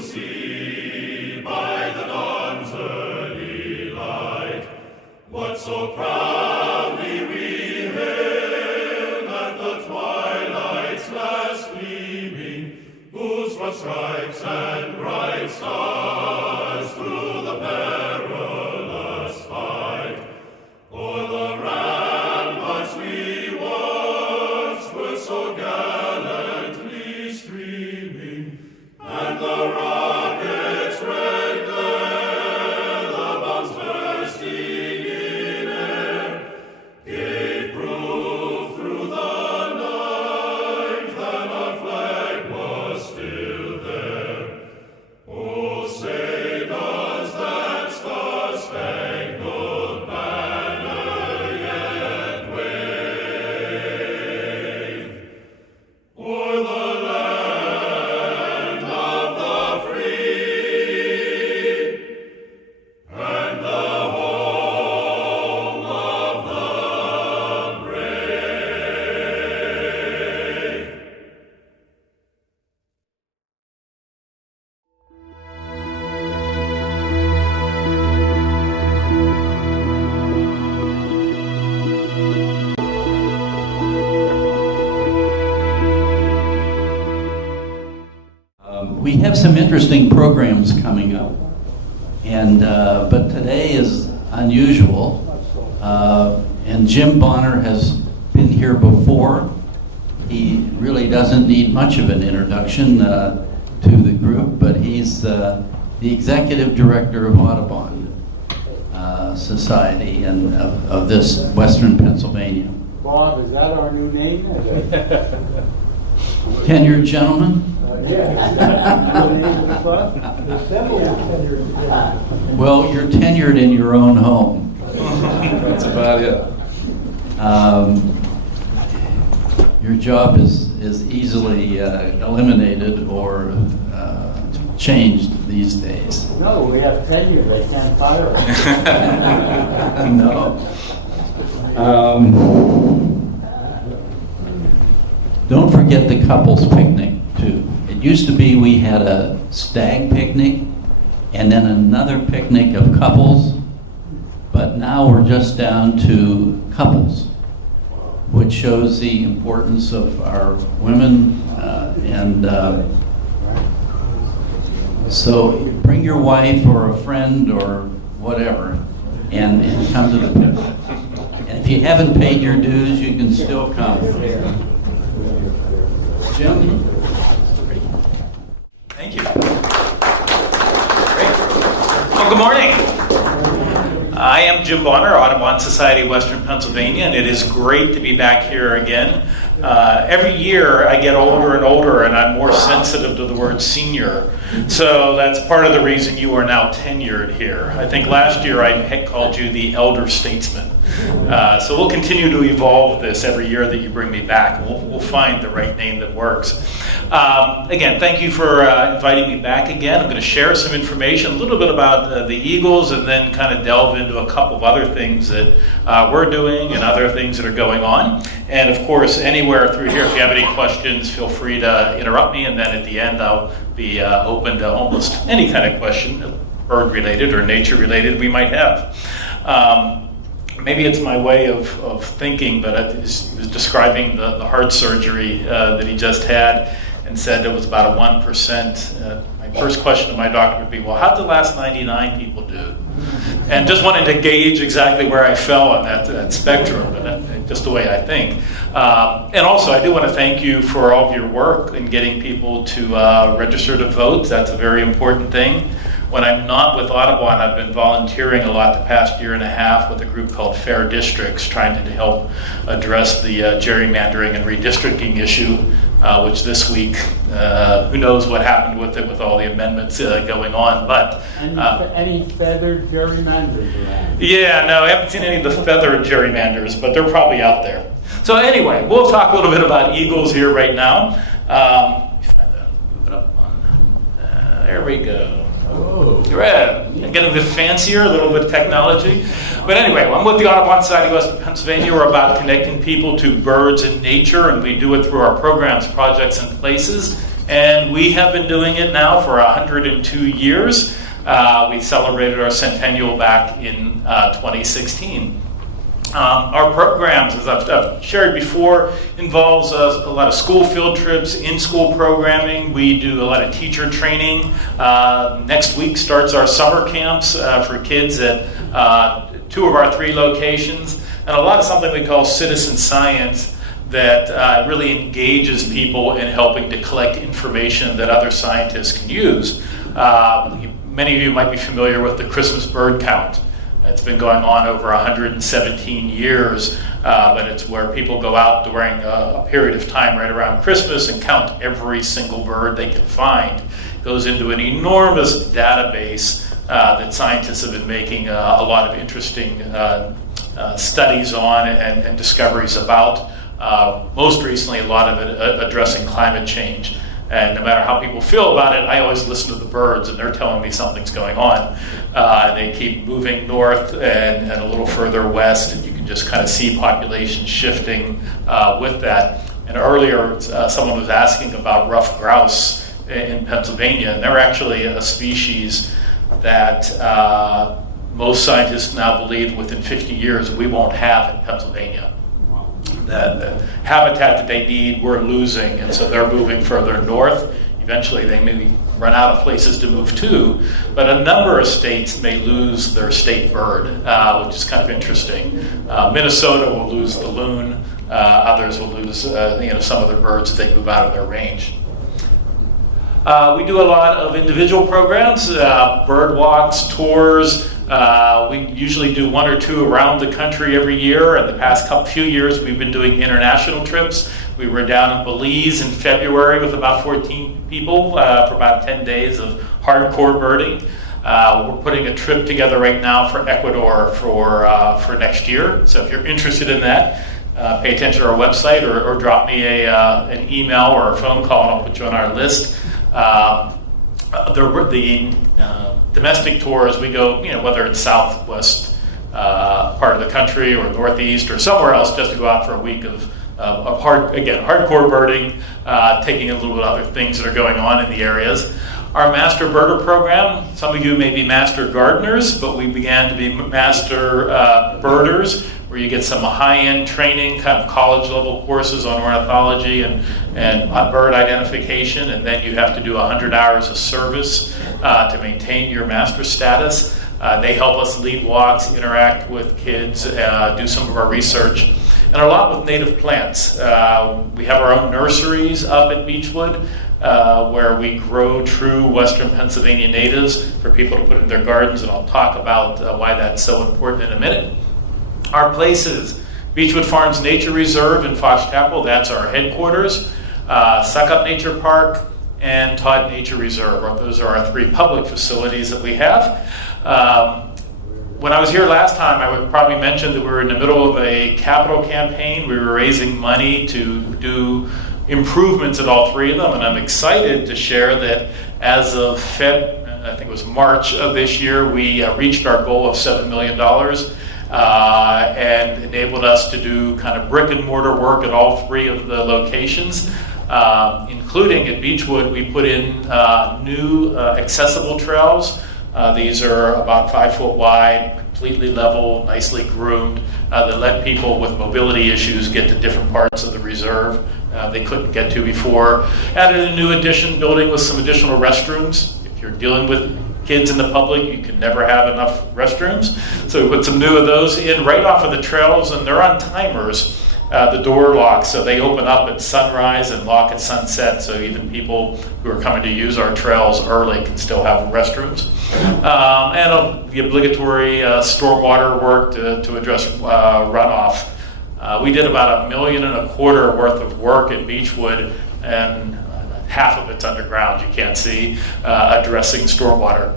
see by the dawn's early light what so proudly we hailed at the twilight's last gleaming, whose broad stripes and bright stars through the perilous fight o'er the ramparts we watched were so gallantly streaming, and the rocket's red glare, the bombs bursting in air, gave proof through the night that our flag was still there. Oh, say does that star-spangled banner yet wave o'er the land of the free and the home of the brave? We have some interesting programs coming up, and but today is unusual. And Jim Bonner has been here before. He really doesn't need much of an introduction to the group, but he's the executive director of Audubon Society and of this Western Pennsylvania. Bob, is that our new name? Tenured gentleman? Yeah. The name of the club? The symbol is tenured. Well, you're tenured in your own home. That's about it. Your job is easily eliminated or changed these days. No, we have tenure. They can't fire us. No. Don't forget the couples picnic, too. It used to be we had a stag picnic and then another picnic of couples, but now we're just down to couples, which shows the importance of our women. So bring your wife or a friend or whatever and come to the picnic. And if you haven't paid your dues, you can still come. Jim? Thank you. Great. Well, good morning. I am Jim Bonner, Audubon Society, Western Pennsylvania, and it is great to be back here again. Every year I get older and older, and I'm more sensitive to the word senior. So that's part of the reason you are now tenured here. I think last year I had called you the elder statesman. So we'll continue to evolve this every year that you bring me back. We'll find the right name that works. Again, thank you for inviting me back again. I'm going to share some information, a little bit about the Eagles, and then kind of delve into a couple of other things that we're doing and other things that are going on. And of course, anywhere through here, if you have any questions, feel free to interrupt me, and then at the end I'll be open to almost any kind of question, bird-related or nature-related, we might have. Maybe it's my way of thinking, but he was describing the heart surgery that he just had and said it was about a 1%. My first question to my doctor would be, well, how'd the last 99 people do? And just wanted to gauge exactly where I fell on that spectrum, and just the way I think. And also, I do want to thank you for all of your work in getting people to register to vote. That's a very important thing. When I'm not with Audubon, I've been volunteering a lot the past year and a half with a group called Fair Districts, trying to help address the gerrymandering and redistricting issue, which this week, who knows what happened with it with all the amendments going on. But any feathered gerrymanders around? Yeah, no, I haven't seen any of the feathered gerrymanders, but they're probably out there. So anyway, we'll talk a little bit about eagles here right now. Move it up on. There we go. Oh. Right. Getting a bit fancier, a little bit of technology. But anyway, I'm with the Audubon Society of Western Pennsylvania. We're about connecting people to birds and nature, and we do it through our programs, projects, and places. And we have been doing it now for 102 years. We celebrated our centennial back in 2016. Our programs, as I've shared before, involves a lot of school field trips, in-school programming. We do a lot of teacher training. Next week starts our summer camps for kids at 2 of our 3 locations, and a lot of something we call citizen science that really engages people in helping to collect information that other scientists can use. Many of you might be familiar with the Christmas bird count. It's been going on over 117 years, but it's where people go out during a period of time right around Christmas and count every single bird they can find. It goes into an enormous database that scientists have been making a lot of interesting studies on and discoveries about. Most recently, a lot of it addressing climate change. And no matter how people feel about it, I always listen to the birds, and they're telling me something's going on. They keep moving north and a little further west, and you can just kind of see population shifting with that. And earlier, someone was asking about ruffed grouse in Pennsylvania, and they're actually a species that most scientists now believe within 50 years we won't have in Pennsylvania. The habitat that they need, we're losing, and so they're moving further north. Eventually, they may run out of places to move to, but a number of states may lose their state bird, which is kind of interesting. Minnesota will lose the loon. Others will lose some of their birds as they move out of their range. We do a lot of individual programs, bird walks, tours. We usually do 1 or 2 around the country every year. In the past few years, we've been doing international trips. We were down in Belize in February with about 14 people for about 10 days of hardcore birding. We're putting a trip together right now for Ecuador for next year. So if you're interested in that, pay attention to our website or drop me an email or a phone call, and I'll put you on our list. The domestic tours, we go, whether it's southwest part of the country or northeast or somewhere else, just to go out for a week of hardcore birding, taking a little bit of other things that are going on in the areas. Our Master Birder program, some of you may be Master Gardeners, but we began to be Master Birders, where you get some high-end training, kind of college-level courses on ornithology and bird identification, and then you have to do 100 hours of service to maintain your master status. They help us lead walks, interact with kids, do some of our research, and a lot with native plants. We have our own nurseries up at Beechwood, where we grow true Western Pennsylvania natives for people to put in their gardens, and I'll talk about why that's so important in a minute. Our places, Beechwood Farms Nature Reserve in Fox Chapel, that's our headquarters. Succop Nature Park and Todd Nature Reserve. Those are our 3 public facilities that we have. When I was here last time, I would probably mention that we were in the middle of a capital campaign. We were raising money to do improvements at all 3 of them, and I'm excited to share that as of I think it was March of this year, we reached our goal of $7 million. And enabled us to do kind of brick and mortar work at all 3 of the locations, including at Beechwood. We put in new accessible trails. These are about 5 foot wide, completely level, nicely groomed, that let people with mobility issues get to different parts of the reserve they couldn't get to before. Added a new addition building with some additional restrooms. If you're dealing with kids in the public, you can never have enough restrooms. So we put some new of those in right off of the trails, and they're on timers. The door locks, so they open up at sunrise and lock at sunset, so even people who are coming to use our trails early can still have restrooms. And the obligatory stormwater work to address runoff. We did about $1.25 million worth of work at Beechwood, and half of it's underground, you can't see, addressing stormwater.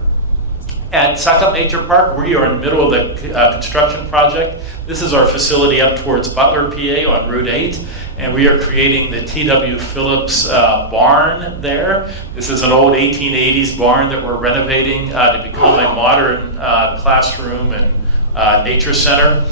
At Succop Nature Park, we are in the middle of the construction project. This is our facility up towards Butler, PA on Route 8, and we are creating the T.W. Phillips barn there. This is an old 1880s barn that we're renovating to become a modern classroom and nature center.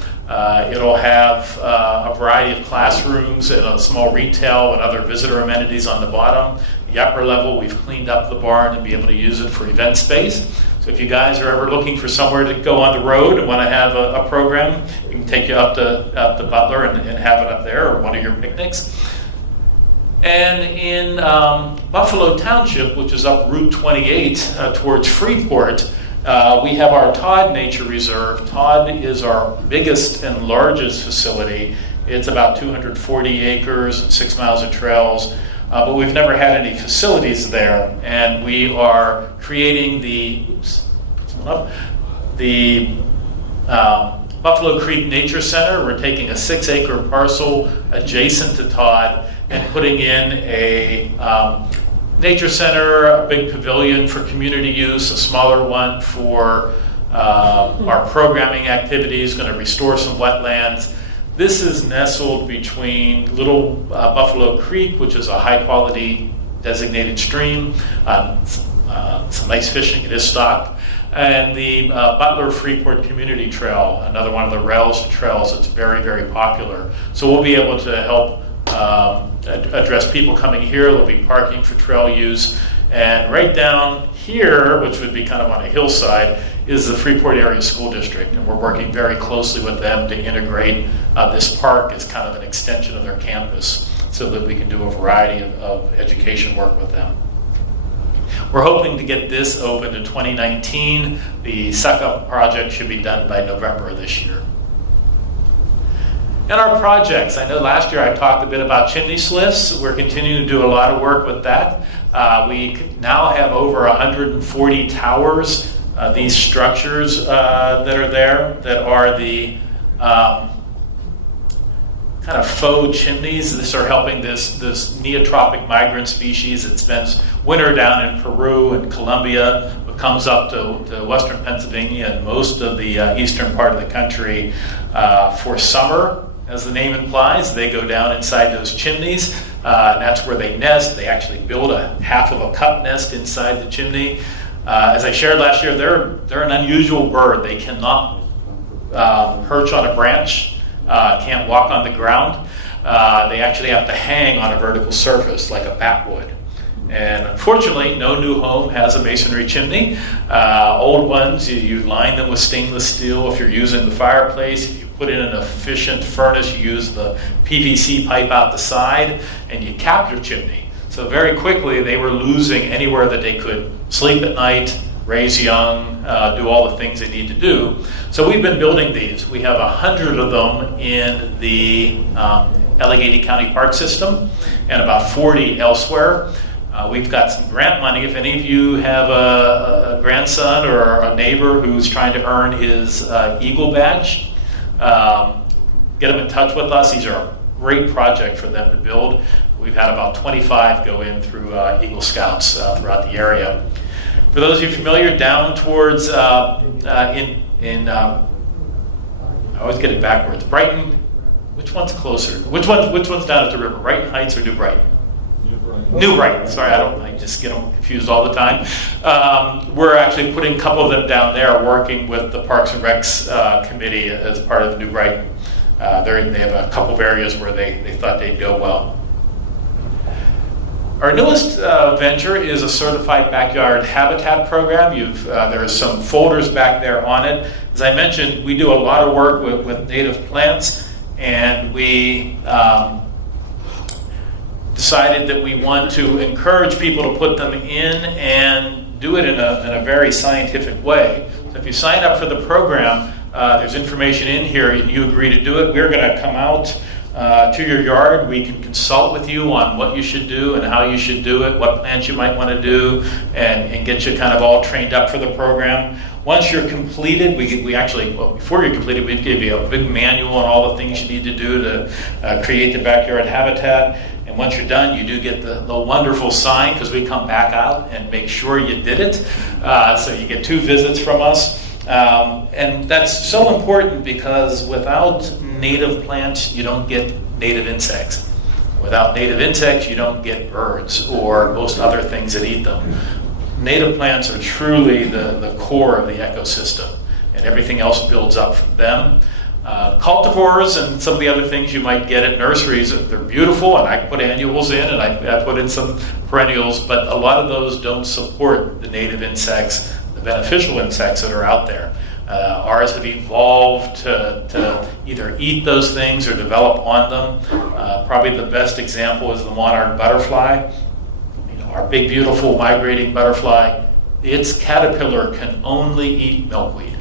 It'll have a variety of classrooms and a small retail and other visitor amenities on the bottom. The upper level, we've cleaned up the barn to be able to use it for event space. So if you guys are ever looking for somewhere to go on the road and want to have a program, we can take you up to Butler and have it up there, or one of your picnics. And in Buffalo Township, which is up Route 28 towards Freeport, we have our Todd Nature Reserve. Todd is our biggest and largest facility. It's about 240 acres and 6 miles of trails, but we've never had any facilities there. And we are creating the Buffalo Creek Nature Center. We're taking a 6-acre parcel adjacent to Todd and putting in a nature center, a big pavilion for community use, a smaller one for our programming activities, going to restore some wetlands. This is nestled between Little Buffalo Creek, which is a high-quality designated stream, some nice fishing, it is stocked, and the Butler Freeport Community Trail, another one of the rails to trails that's very, very popular. So we'll be able to help address people coming here. There'll be parking for trail use. And right down here, which would be kind of on a hillside, is the Freeport Area School District. And we're working very closely with them to integrate this park as kind of an extension of their campus so that we can do a variety of education work with them. We're hoping to get this open in 2019. The Succop project should be done by November of this year. And our projects, I know last year I talked a bit about chimney sliffs. We're continuing to do a lot of work with that. We now have over 140 towers, these structures that are there, that are the kind of faux chimneys. These are helping this neotropic migrant species that spends winter down in Peru and Colombia, but comes up to western Pennsylvania and most of the eastern part of the country for summer. As the name implies, they go down inside those chimneys, and that's where they nest. They actually build a half of a cup nest inside the chimney. As I shared last year, they're an unusual bird. They cannot perch on a branch, can't walk on the ground. They actually have to hang on a vertical surface like a bat would. And unfortunately, no new home has a masonry chimney. Old ones, you line them with stainless steel if you're using the fireplace. If you put in an efficient furnace, you use the PVC pipe out the side, and you cap your chimney. So very quickly, they were losing anywhere that they could sleep at night, raise young, do all the things they need to do. So we've been building these. We have 100 of them in the Allegheny County Park System and about 40 elsewhere. We've got some grant money. If any of you have a grandson or a neighbor who's trying to earn his Eagle badge, get them in touch with us. These are a great project for them to build. We've had about 25 go in through Eagle Scouts throughout the area. For those of you familiar, down towards I always get it backwards. Brighton. Which one's closer? Which one's down at the river? Brighton Heights or New Brighton? New Brighton. Sorry, I just get them confused all the time. We're actually putting a couple of them down there, working with the Parks and Recs committee as part of New Brighton. They have a couple of areas where they thought they'd go well. Our newest venture is a certified backyard habitat program. There are some folders back there on it. As I mentioned, we do a lot of work with native plants, and we decided that we want to encourage people to put them in and do it in a very scientific way. So if you sign up for the program, there's information in here and you agree to do it. We're going to come out to your yard. We can consult with you on what you should do and how you should do it, what plants you might want to do, and get you kind of all trained up for the program. Once you're completed, before you're completed, we give you a big manual on all the things you need to do to create the backyard habitat. And once you're done, you do get the wonderful sign, because we come back out and make sure you did it. So you get 2 visits from us. And that's so important, because without native plants, you don't get native insects. Without native insects, you don't get birds or most other things that eat them. Native plants are truly the core of the ecosystem, and everything else builds up from them. Cultivars and some of the other things you might get at nurseries, they're beautiful, and I put annuals in, and I put in some perennials, but a lot of those don't support the native insects, the beneficial insects that are out there. Ours have evolved to either eat those things or develop on them. Probably the best example is the monarch butterfly. Our big, beautiful migrating butterfly, its caterpillar can only eat milkweed.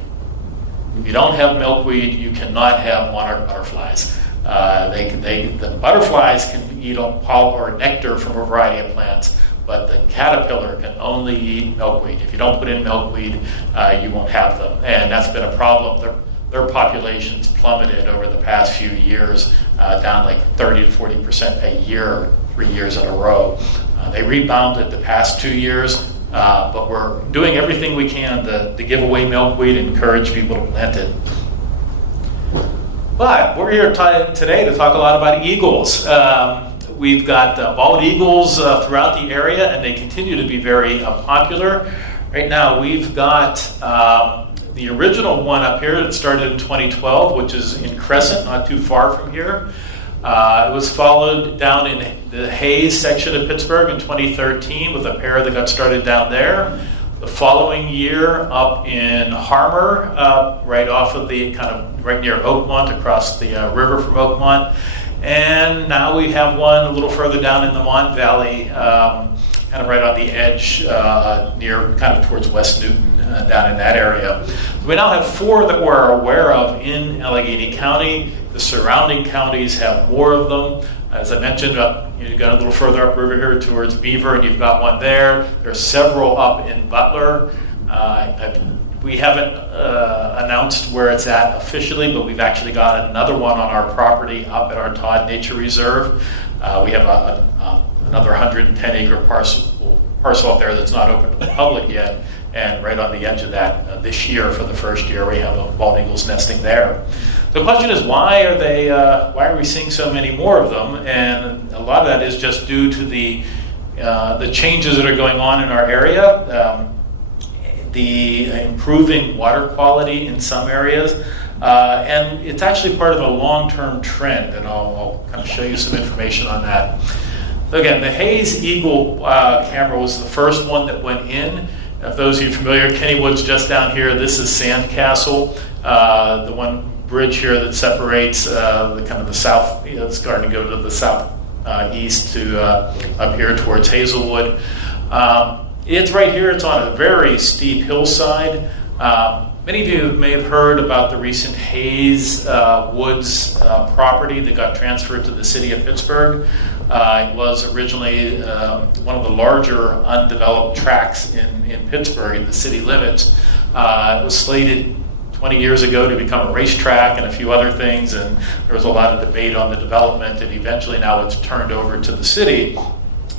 If you don't have milkweed, you cannot have monarch butterflies. The butterflies can eat pollen or nectar from a variety of plants, but the caterpillar can only eat milkweed. If you don't put in milkweed, you won't have them. And that's been a problem. Their populations plummeted over the past few years, down like 30 to 40% a year, 3 years in a row. They rebounded the past 2 years, but we're doing everything we can to give away milkweed and encourage people to plant it. But we're here today to talk a lot about eagles. We've got bald eagles throughout the area, and they continue to be very popular. Right now, we've got the original one up here that started in 2012, which is in Crescent, not too far from here. It was followed down in the Hayes section of Pittsburgh in 2013 with a pair that got started down there. The following year up in Harmer, right off of the right near Oakmont, across the river from Oakmont. And now we have one a little further down in the Mont Valley, kind of right on the edge near towards West Newton, down in that area. We now have 4 that we're aware of in Allegheny County. The surrounding counties have more of them. As I mentioned, you got a little further upriver here towards Beaver, and you've got one there. There are several up in Butler. We haven't announced where it's at officially, but we've actually got another one on our property up at our Todd Nature Reserve. We have another 110-acre parcel up there that's not open to the public yet, and right on the edge of that, this year, for the first year, we have a bald eagles nesting there. The question is, why are we seeing so many more of them? And a lot of that is just due to the changes that are going on in our area, the improving water quality in some areas, and it's actually part of a long-term trend, and I'll kind of show you some information on that. So again, the Hayes Eagle camera was the first one that went in. If those of you familiar, Kennywood's just down here. This is Sandcastle, the one bridge here that separates the south. It's starting to go to the south east to up here towards Hazelwood. It's right here. It's on a very steep hillside. Many of you may have heard about the recent Hayes Woods property that got transferred to the city of Pittsburgh. It was originally one of the larger undeveloped tracts in Pittsburgh, in the city limits. It was slated 20 years ago to become a racetrack and a few other things, and there was a lot of debate on the development, and eventually now it's turned over to the city.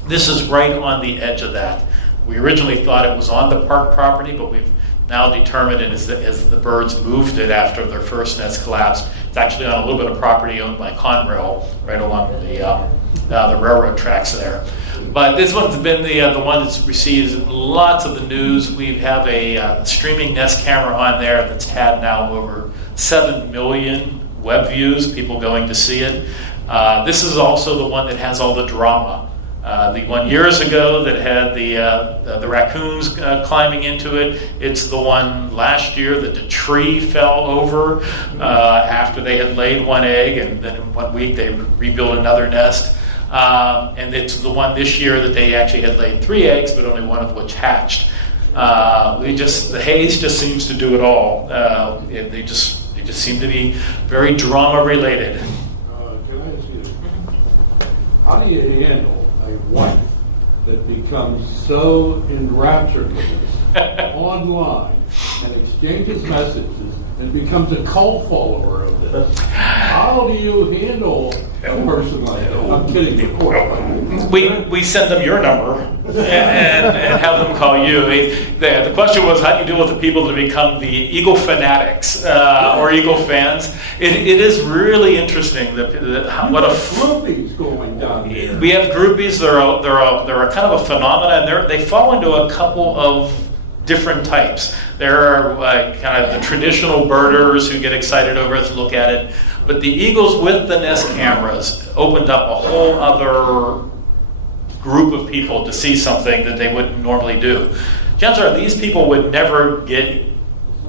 This is right on the edge of that. We originally thought it was on the park property, but we've now determined it as the birds moved it after their first nest collapsed. It's actually on a little bit of property owned by Conrail, right along the railroad tracks there. But this one's been the one that's received lots of the news. We have a streaming Nest camera on there that's had now over 7 million web views, people going to see it. This is also the one that has all the drama. The one years ago that had the raccoons climbing into it. It's the one last year that the tree fell over after they had laid one egg, and then in 1 week they rebuilt another nest. And it's the one this year that they actually had laid 3 eggs, but only one of which hatched. The Hayes just seems to do it all. They just seem to be very drama related. Can I ask you, how do you handle a wife that becomes so enraptured with this online and exchanges messages and becomes a cult follower of this? How do you handle a person like that? I'm kidding, of course. We send them your number and have them call you. The question was, how do you deal with the people that become the Eagle fanatics or Eagle fans? It is really interesting what a groupies going down here. We have groupies. They're a kind of a phenomenon. They fall into a couple of different types. There are kind of the traditional birders who get excited over it to look at it, but the eagles with the Nest cameras opened up a whole other group of people to see something that they wouldn't normally do. Chances are these people would never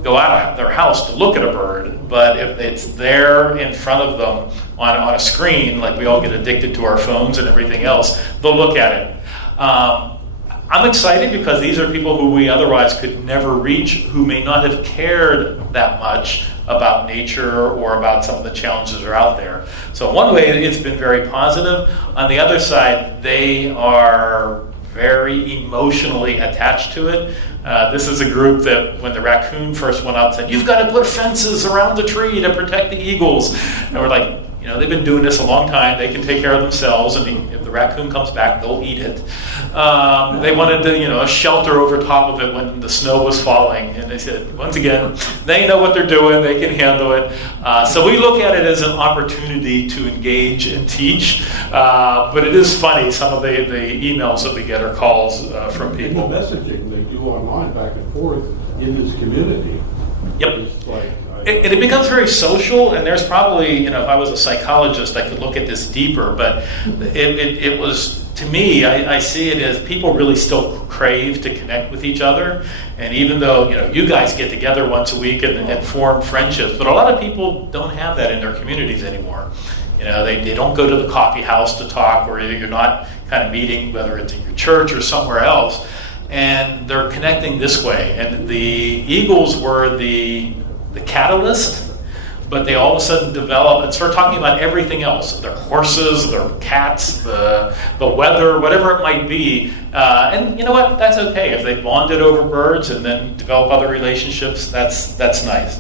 go out of their house to look at a bird, but if it's there in front of them on a screen, like we all get addicted to our phones and everything else, they'll look at it. I'm excited because these are people who we otherwise could never reach, who may not have cared that much about nature or about some of the challenges that are out there. So in one way, it's been very positive. On the other side, they are very emotionally attached to it. This is a group that when the raccoon first went up said, "You've got to put fences around the tree to protect the eagles." And we're like, they've been doing this a long time. They can take care of themselves, and if the raccoon comes back, they'll eat it. They wanted a shelter over top of it when the snow was falling, and they said, once again, they know what they're doing. They can handle it. So we look at it as an opportunity to engage and teach. But it is funny, some of the emails that we get or calls from people. The messaging they do online back and forth in this community. Yep. Is like, It becomes very social, and there's probably, if I was a psychologist, I could look at this deeper, but it was, to me, I see it as people really still crave to connect with each other, and even though, you guys get together once a week and form friendships, but a lot of people don't have that in their communities anymore. They don't go to the coffee house to talk, or you're not kind of meeting, whether it's in your church or somewhere else, and they're connecting this way, and the eagles were the catalyst, but they all of a sudden develop and start talking about everything else, their horses, their cats, the weather, whatever it might be. And you know what? That's okay. If they bonded over birds and then develop other relationships, that's nice.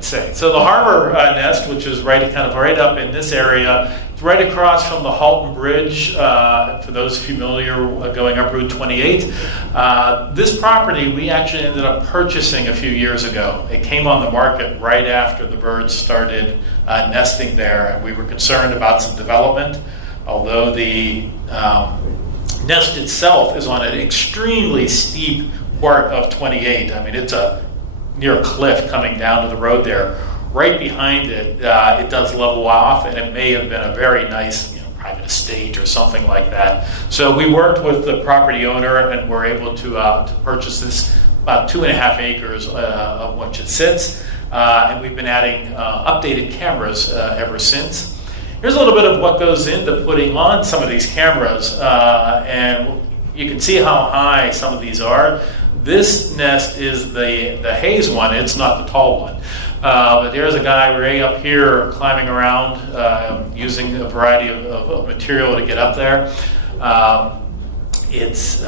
So the harbor nest, which is right up in this area, it's right across from the Halton Bridge, for those familiar going up Route 28. This property we actually ended up purchasing a few years ago. It came on the market right after the birds started nesting there, and we were concerned about some development. Although the nest itself is on an extremely steep part of 28. I mean, it's near a cliff coming down to the road there. Right behind it, it does level off, and it may have been a very nice private estate or something like that. So we worked with the property owner and were able to purchase this about 2.5 acres of which it sits. And we've been adding updated cameras ever since. Here's a little bit of what goes into putting on some of these cameras. And you can see how high some of these are. This nest is the haze one. It's not the tall one. But there's a guy way up here climbing around using a variety of material to get up there. It's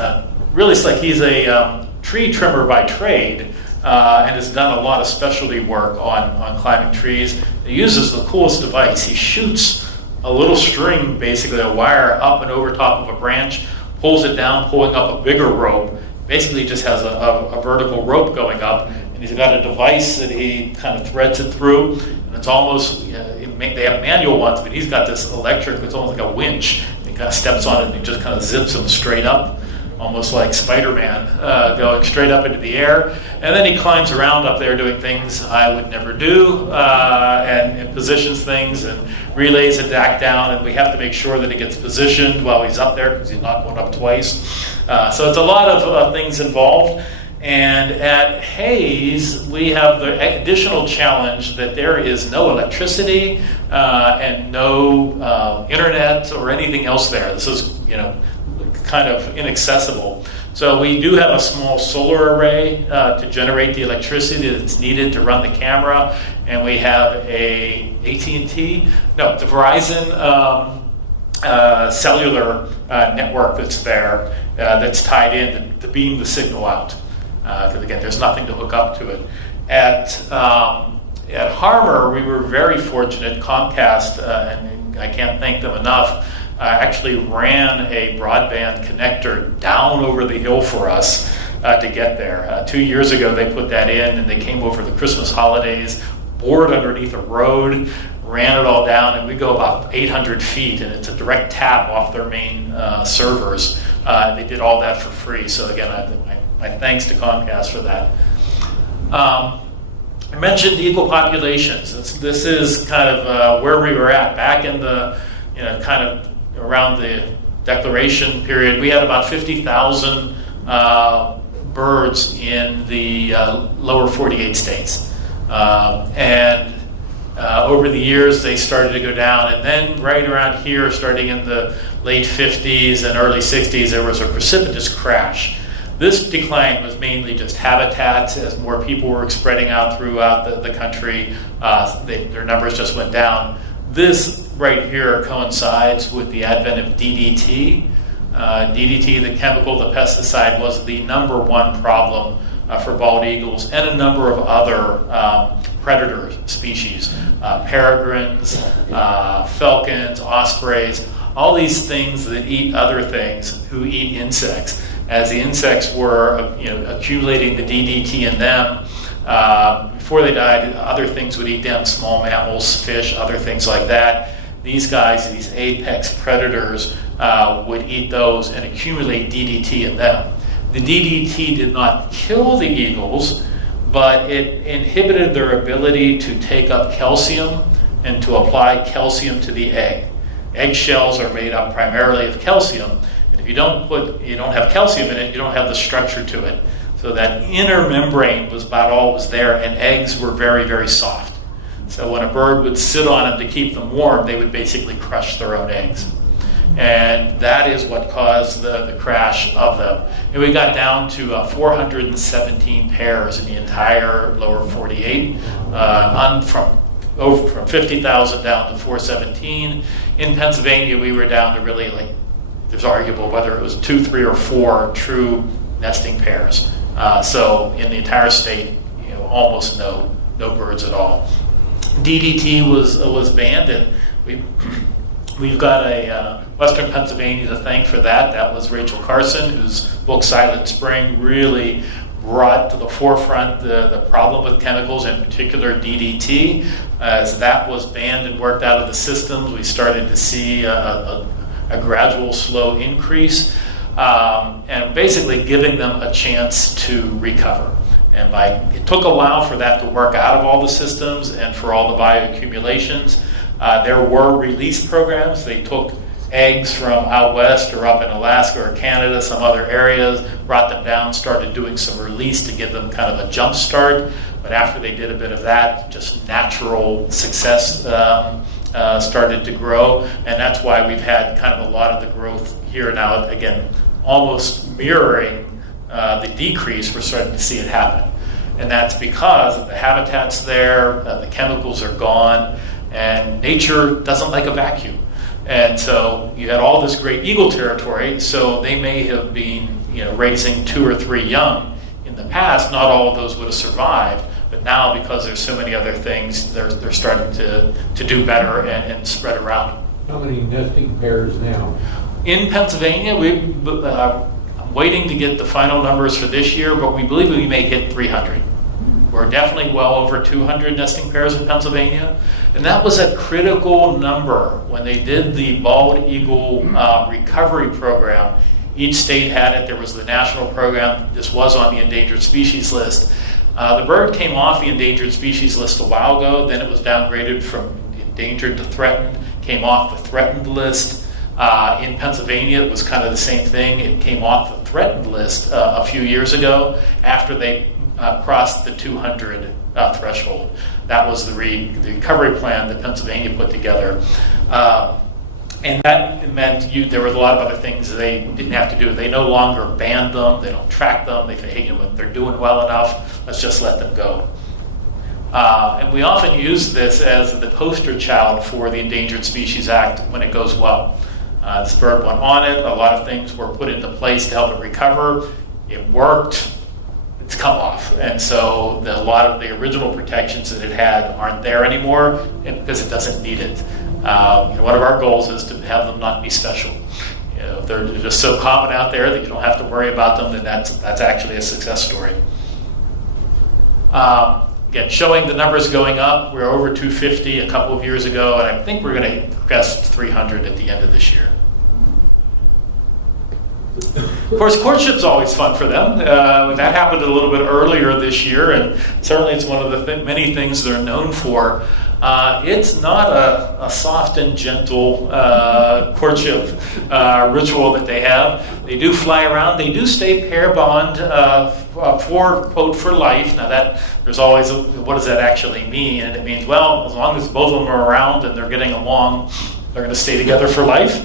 really like he's a tree trimmer by trade and has done a lot of specialty work on climbing trees. He uses the coolest device. He shoots a little string, basically a wire, up and over top of a branch, pulls it down, pulling up a bigger rope. Basically just has a vertical rope going up, and he's got a device that he kind of threads it through, and it's almost, they have manual ones, but he's got this electric, it's almost like a winch. He kind of steps on it and he just kind of zips him straight up, almost like Spider-Man, going straight up into the air. And then he climbs around up there doing things I would never do, and positions things and relays it back down, and we have to make sure that it gets positioned while he's up there because he's not going up twice. So it's a lot of things involved. And at Hayes, we have the additional challenge that there is no electricity and no internet or anything else there. This is, kind of inaccessible. So we do have a small solar array to generate the electricity that's needed to run the camera, and we have the Verizon cellular network that's there that's tied in to beam the signal out. Because again, there's nothing to hook up to it. At Harmer, we were very fortunate. Comcast, and I can't thank them enough, actually ran a broadband connector down over the hill for us to get there. 2 years ago, they put that in, and they came over the Christmas holidays, bored underneath a road, ran it all down, and we go about 800 feet, and it's a direct tap off their main servers. They did all that for free. So again, my thanks to Comcast for that. I mentioned eagle populations. This is kind of where we were at back in the, kind of around the Declaration period. We had about 50,000 birds in the lower 48 states. And over the years, they started to go down. And then right around here, starting in the late 50s and early 60s, there was a precipitous crash. This decline was mainly just habitat. As more people were spreading out throughout the country, their numbers just went down. This right here coincides with the advent of DDT. DDT, the chemical, the pesticide, was the number one problem for bald eagles and a number of other predator species, peregrines, falcons, ospreys, all these things that eat other things who eat insects. As the insects were accumulating the DDT in them, before they died, other things would eat them, small mammals, fish, other things like that. These guys, these apex predators, would eat those and accumulate DDT in them. The DDT did not kill the eagles, but it inhibited their ability to take up calcium and to apply calcium to the egg. Eggshells are made up primarily of calcium. If you don't have calcium in it, you don't have the structure to it. So that inner membrane was about all that was there, and eggs were very, very soft. So when a bird would sit on them to keep them warm, they would basically crush their own eggs. And that is what caused the crash of them. And we got down to 417 pairs in the entire lower 48, from 50,000 down to 417. In Pennsylvania, we were down to really there's arguable whether it was 2, 3, or 4 true nesting pairs. So in the entire state, almost no birds at all. DDT was banned, and we've got a Western Pennsylvania to thank for that. That was Rachel Carson, whose book Silent Spring really brought to the forefront the problem with chemicals, in particular DDT. As that was banned and worked out of the systems, we started to see a gradual, slow increase, and basically giving them a chance to recover. And it took a while for that to work out of all the systems and for all the bioaccumulations. There were release programs. They took eggs from out west or up in Alaska or Canada, some other areas, brought them down, started doing some release to give them kind of a jump start. But after they did a bit of that, just natural success started to grow. And that's why we've had kind of a lot of the growth here now, again, almost mirroring the decrease. We're starting to see it happen. And that's because the habitat's there, the chemicals are gone, and nature doesn't like a vacuum. And so you had all this great eagle territory, so they may have been raising 2 or 3 young. In the past, not all of those would have survived, but now because there's so many other things, they're starting to do better and spread around. How many nesting pairs now? In Pennsylvania, I'm waiting to get the final numbers for this year, but we believe we may hit 300. We're definitely well over 200 nesting pairs in Pennsylvania. And that was a critical number when they did the bald eagle recovery program. Each state had it. There was the national program. This was on the endangered species list. The bird came off the endangered species list a while ago. Then it was downgraded from endangered to threatened, came off the threatened list. In Pennsylvania, it was kind of the same thing. It came off the threatened list a few years ago after they crossed the 200 threshold. That was the recovery plan that Pennsylvania put together. And that meant there were a lot of other things they didn't have to do. They no longer banned them. They don't track them. They say, hey, they're doing well enough. Let's just let them go. And we often use this as the poster child for the Endangered Species Act when it goes well. This bird went on it. A lot of things were put into place to help it recover. It worked. It's come off. And so a lot of the original protections that it had aren't there anymore because it doesn't need it. One of our goals is to have them not be special. If they're just so common out there that you don't have to worry about them, then that's actually a success story. Again, showing the numbers going up. We were over 250 a couple of years ago, and I think we're going to crest 300 at the end of this year. Of course, courtship's always fun for them. That happened a little bit earlier this year, and certainly it's one of the many things they're known for. It's not a soft and gentle courtship ritual that they have. They do fly around. They do stay pair bond for, quote, for life. Now there's always, what does that actually mean? And it means, well, as long as both of them are around and they're getting along, they're going to stay together for life.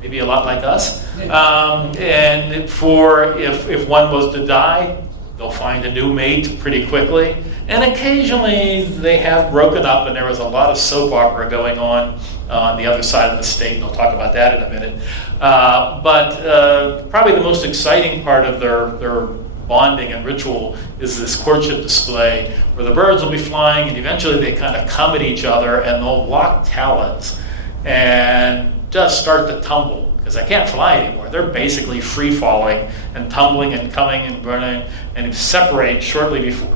Maybe a lot like us. And if one was to die, they'll find a new mate pretty quickly. And occasionally they have broken up, and there was a lot of soap opera going on the other side of the state, and I'll talk about that in a minute. But probably the most exciting part of their bonding and ritual is this courtship display, where the birds will be flying, and eventually they kind of come at each other, and they'll lock talons and just start to tumble, because they can't fly anymore. They're basically free-falling and tumbling and coming and burning, and separate shortly before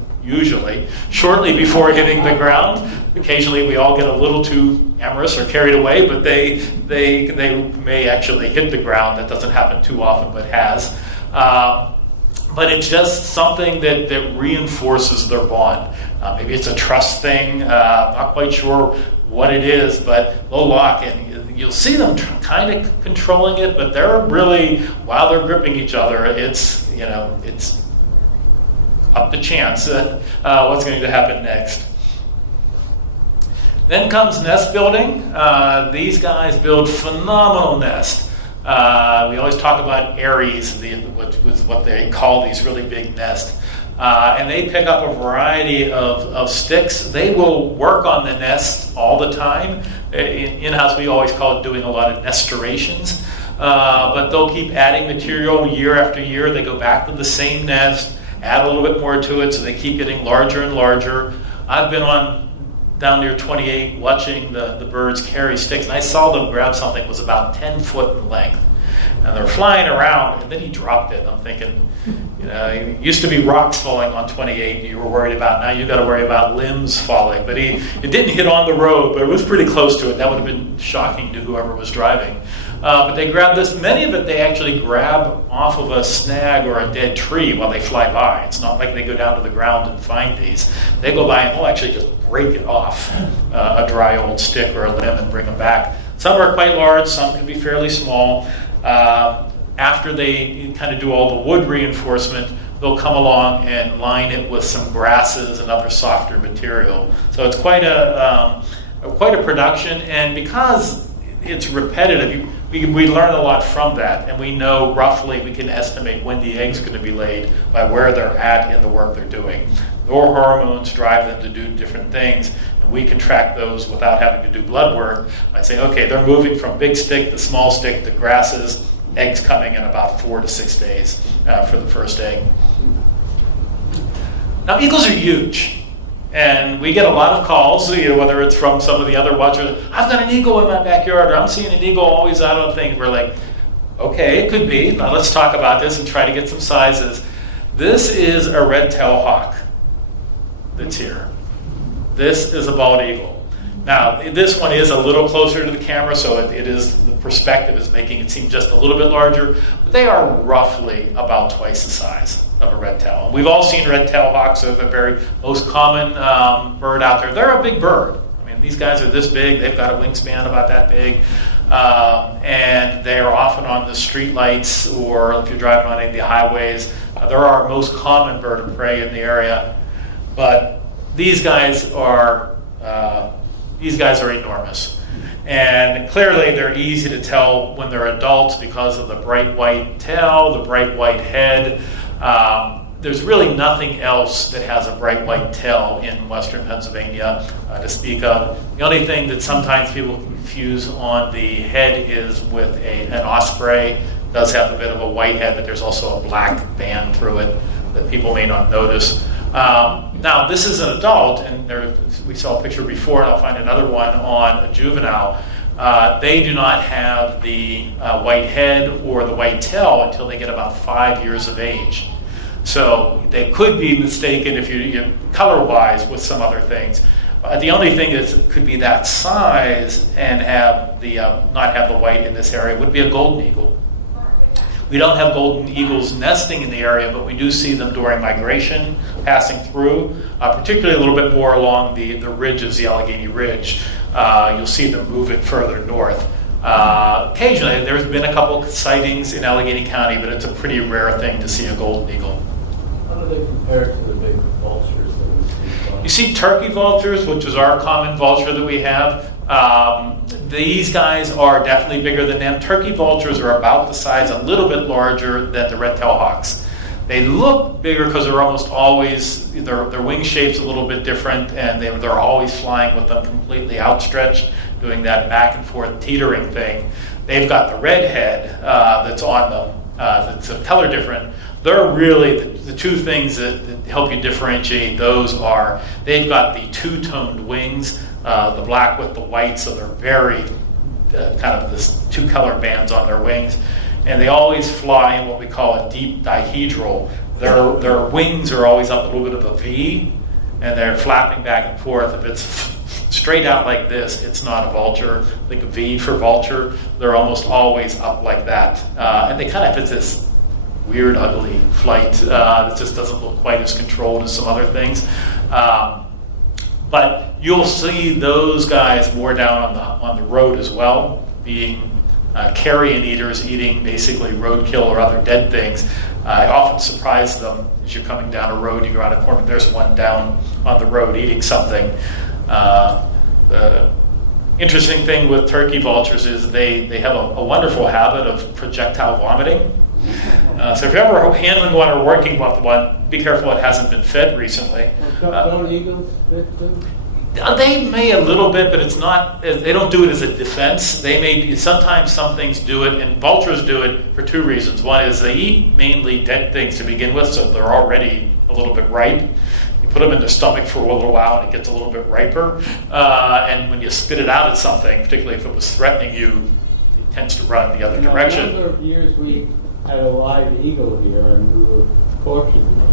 hitting the ground. Occasionally we all get a little too amorous or carried away, but they may actually hit the ground. That doesn't happen too often, but has. But it's just something that reinforces their bond. Maybe it's a trust thing. Not quite sure what it is, but they'll lock, and you'll see them kind of controlling it, but they're really, while they're gripping each other, it's up to chance what's going to happen next. Then comes nest building. These guys build phenomenal nests. We always talk about Aries, what they call these really big nests. And they pick up a variety of sticks. They will work on the nest all the time. In-house, we always call it doing a lot of nestorations. But they'll keep adding material year after year. They go back to the same nest, add a little bit more to it, so they keep getting larger and larger. I've been down near 28 watching the birds carry sticks, and I saw them grab something that was about 10 foot in length. And they're flying around, and then he dropped it. I'm thinking, it used to be rocks falling on 28 you were worried about. Now you've got to worry about limbs falling. But it didn't hit on the road, but it was pretty close to it. That would have been shocking to whoever was driving. But they grab this. Many of it they actually grab off of a snag or a dead tree while they fly by. It's not like they go down to the ground and find these. They go by and they'll actually just break it off a dry old stick or a limb and bring them back. Some are quite large. Some can be fairly small. After they kind of do all the wood reinforcement, they'll come along and line it with some grasses and other softer material. So it's quite a production, and because it's repetitive, we learn a lot from that, and we know roughly, we can estimate when the egg's going to be laid by where they're at in the work they're doing. Their hormones drive them to do different things, and we can track those without having to do blood work by saying, okay, they're moving from big stick to small stick to grasses, eggs coming in about 4 to 6 days for the first egg. Now, eagles are huge. And we get a lot of calls, whether it's from some of the other watchers, I've got an eagle in my backyard, or I'm seeing an eagle always out on things. We're like, okay, it could be. Now let's talk about this and try to get some sizes. This is a red-tailed hawk that's here. This is a bald eagle. Now, this one is a little closer to the camera, so the perspective is making it seem just a little bit larger, but they are roughly about twice the size of a red-tailed. We've all seen red-tailed hawks. They're the very most common bird out there. They're a big bird. I mean, these guys are this big. They've got a wingspan about that big. And they are often on the street lights, or if you're driving on any of the highways. They're our most common bird of prey in the area. But these guys are enormous. And clearly they're easy to tell when they're adults because of the bright white tail, the bright white head. There's really nothing else that has a bright white tail in western Pennsylvania to speak of. The only thing that sometimes people confuse on the head is with an osprey. It does have a bit of a white head, but there's also a black band through it that people may not notice. Now, this is an adult, and we saw a picture before, and I'll find another one on a juvenile. They do not have the white head or the white tail until they get about 5 years of age. So they could be mistaken if you color-wise with some other things. The only thing that could be that size and have the not have the white in this area would be a golden eagle. We don't have golden eagles nesting in the area, but we do see them during migration, passing through, particularly a little bit more along the ridges, the Allegheny Ridge. You'll see them moving further north. Occasionally, there's been a couple sightings in Allegheny County, but it's a pretty rare thing to see a golden eagle. How do they compare to the big vultures that we see? You see turkey vultures, which is our common vulture that we have. These guys are definitely bigger than them. Turkey vultures are about the size, a little bit larger than the red-tailed hawks. They look bigger because they're almost always, their wing shape's a little bit different, and they're always flying with them completely outstretched, doing that back and forth teetering thing. They've got the red head that's on them, that's a color different. They're really the two things that help you differentiate those are they've got the two-toned wings, the black with the white, so they're very kind of this two-color bands on their wings. And they always fly in what we call a deep dihedral. Their wings are always up a little bit of a V, and they're flapping back and forth. If it's straight out like this, it's not a vulture. Think of V for vulture. They're almost always up like that. And they kind of have this weird, ugly flight that just doesn't look quite as controlled as some other things. But you'll see those guys more down on the road as well, being carrion eaters, eating basically roadkill or other dead things. I often surprise them as you're coming down a road, you go around a corner, there's one down on the road eating something. The interesting thing with turkey vultures is they have a wonderful habit of projectile vomiting. So if you're ever handling one or working with one, be careful it hasn't been fed recently. Don't eagles fit them? They may a little bit, but it's not. They don't do it as a defense. They may sometimes some things do it, and vultures do it for two reasons. One is they eat mainly dead things to begin with, so they're already a little bit ripe. You put them in their stomach for a little while, and it gets a little bit riper. And when you spit it out at something, particularly if it was threatening you, it tends to run the other direction. A number of years we had a live eagle here, and we were torturing them.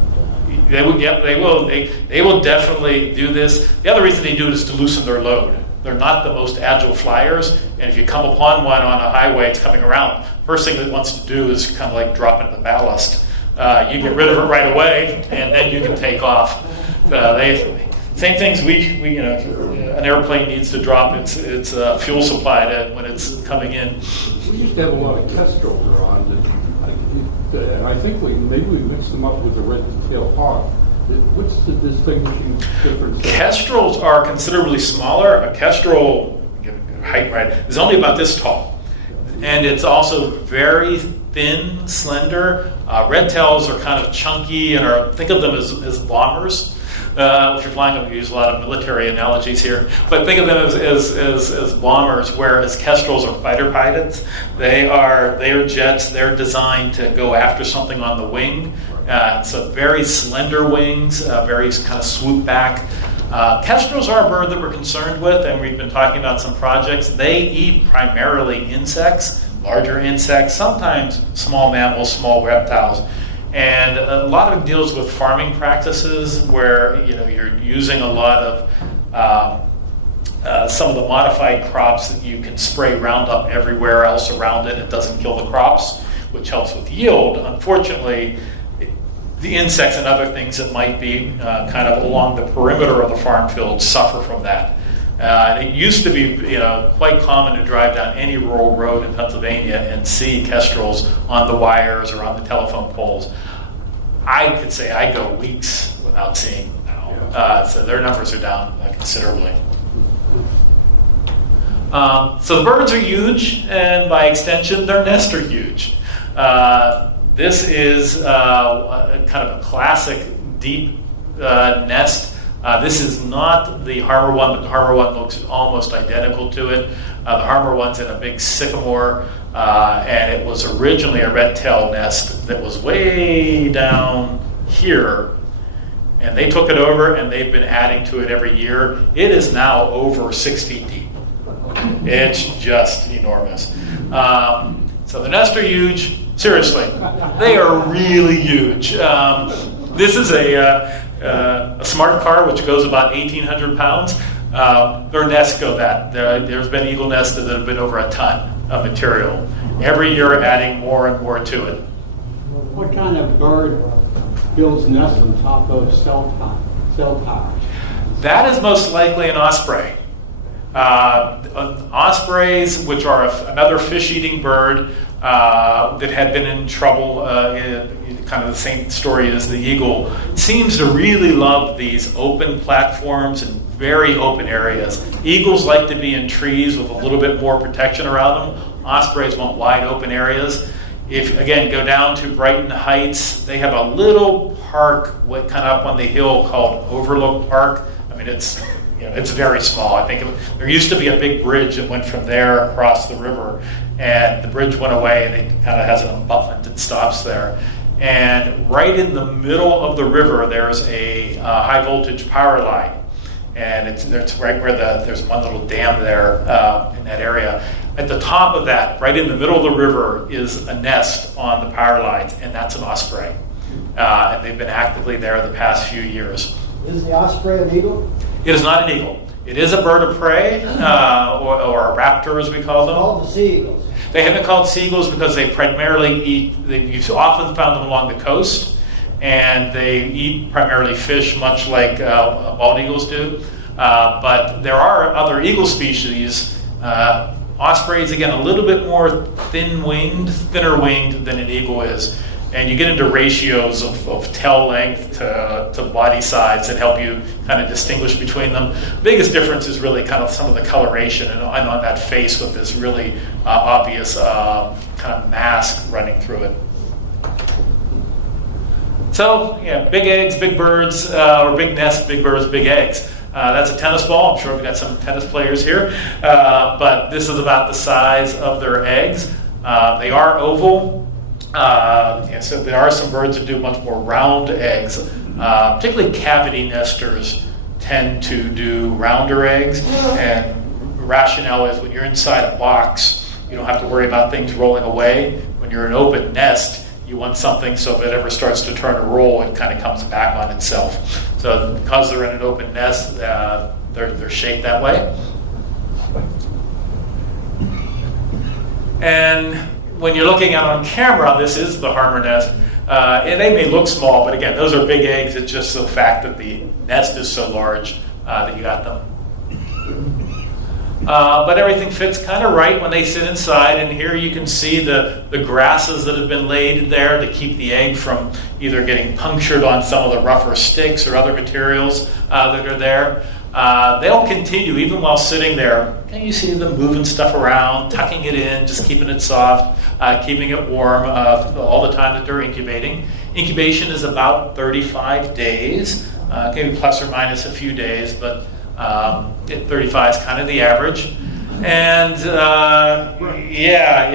They will. Yep, they will. They will definitely do this. The other reason they do it is to loosen their load. They're not the most agile flyers, and if you come upon one on a highway, it's coming around. First thing it wants to do is kind of like drop it in the ballast. You get rid of it right away, and then you can take off. Same things we an airplane needs to drop its fuel supply when it's coming in. We used to have a lot of kestrels around, and I think maybe we mixed them up with the red-tailed hawk. What's the distinguishing difference? Kestrels are considerably smaller. A kestrel, height right, is only about this tall, and it's also very thin, slender. Red-tails are kind of chunky and think of them as bombers. If you're flying them, we use a lot of military analogies here. But think of them as bombers, whereas kestrels are fighter pilots. They are jets. They're designed to go after something on the wing. So very slender wings, very kind of swoop back. Kestrels are a bird that we're concerned with, and we've been talking about some projects. They eat primarily insects, larger insects, sometimes small mammals, small reptiles. And a lot of it deals with farming practices where you're using a lot of some of the modified crops that you can spray Roundup everywhere else around it. It doesn't kill the crops, which helps with yield. Unfortunately, the insects and other things that might be kind of along the perimeter of the farm field suffer from that. It used to be quite common to drive down any rural road in Pennsylvania and see kestrels on the wires or on the telephone poles. I could say I go weeks without seeing them now. So their numbers are down considerably. So the birds are huge, and by extension, their nests are huge. This is kind of a classic deep nest. This is not the Harmer one, but the Harmer one looks almost identical to it. The Harmer one's in a big sycamore, and it was originally a red-tailed nest that was way down here, and they took it over, and they've been adding to it every year. It is now over 6 feet deep. It's just enormous. So the nests are huge. Seriously, they are really huge. This is a smart car, which goes about 1,800 pounds. Their nests go that. There's been eagle nests that have been over a ton of material. Every year adding more and more to it. What kind of bird builds nests on top of cell towers? That is most likely an osprey. Ospreys, which are another fish-eating bird that had been in trouble, kind of the same story as the eagle, seems to really love these open platforms and very open areas. Eagles like to be in trees with a little bit more protection around them. Ospreys want wide open areas. If, again, go down to Brighton Heights, they have a little park kind of up on the hill called Overlook Park. I mean, it's very small. I think there used to be a big bridge that went from there across the river, and the bridge went away, and it kind of has an abutment that stops there. And right in the middle of the river, there's a high voltage power line, and it's right where there's one little dam there in that area. At the top of that, right in the middle of the river, is a nest on the power lines, and that's an osprey. And they've been actively there the past few years. Is the osprey an eagle? It is not an eagle. It is a bird of prey, or a raptor, as we call them. All the sea eagles. They have been called seagulls because they primarily eat, you've often found them along the coast, and they eat primarily fish, much like bald eagles do. But there are other eagle species. Ospreys, again, a little bit more thinner winged than an eagle is. And you get into ratios of tail length to body size that help you kind of distinguish between them. The biggest difference is really kind of some of the coloration and on that face with this really obvious kind of mask running through it. So, big eggs, big birds, or big nests, big birds, big eggs. That's a tennis ball. I'm sure we've got some tennis players here. But this is about the size of their eggs. They are oval. So there are some birds that do much more round eggs. Particularly cavity nesters tend to do rounder eggs. And the rationale is when you're inside a box, you don't have to worry about things rolling away. When you're an open nest, you want something so if it ever starts to turn and roll, it kind of comes back on itself. So because they're in an open nest, they're shaped that way. And when you're looking at it on camera, this is the Harmer nest. And they may look small, but again, those are big eggs. It's just the fact that the nest is so large that you got them. But everything fits kind of right when they sit inside, and here you can see the grasses that have been laid there to keep the egg from either getting punctured on some of the rougher sticks or other materials that are there. They'll continue even while sitting there. And you see them moving stuff around, tucking it in, just keeping it soft, keeping it warm all the time that they're incubating. Incubation is about 35 days, maybe plus or minus a few days, but 35 is kind of the average. And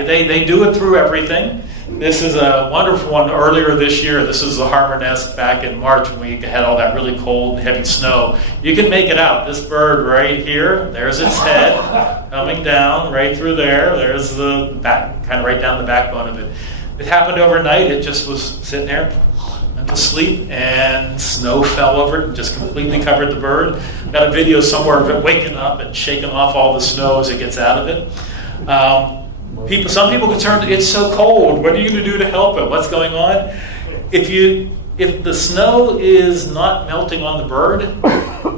they do it through everything. This is a wonderful one earlier this year. This is the Harmer nest back in March when we had all that really cold and heavy snow. You can make it out. This bird right here, there's its head coming down right through there. There's the back, kind of right down the backbone of it. It happened overnight. It just was sitting there, went to sleep, and snow fell over it and just completely covered the bird. Got a video somewhere of it waking up and shaking off all the snow as it gets out of it. Some people are concerned it's so cold. What are you going to do to help it? What's going on? If the snow is not melting on the bird,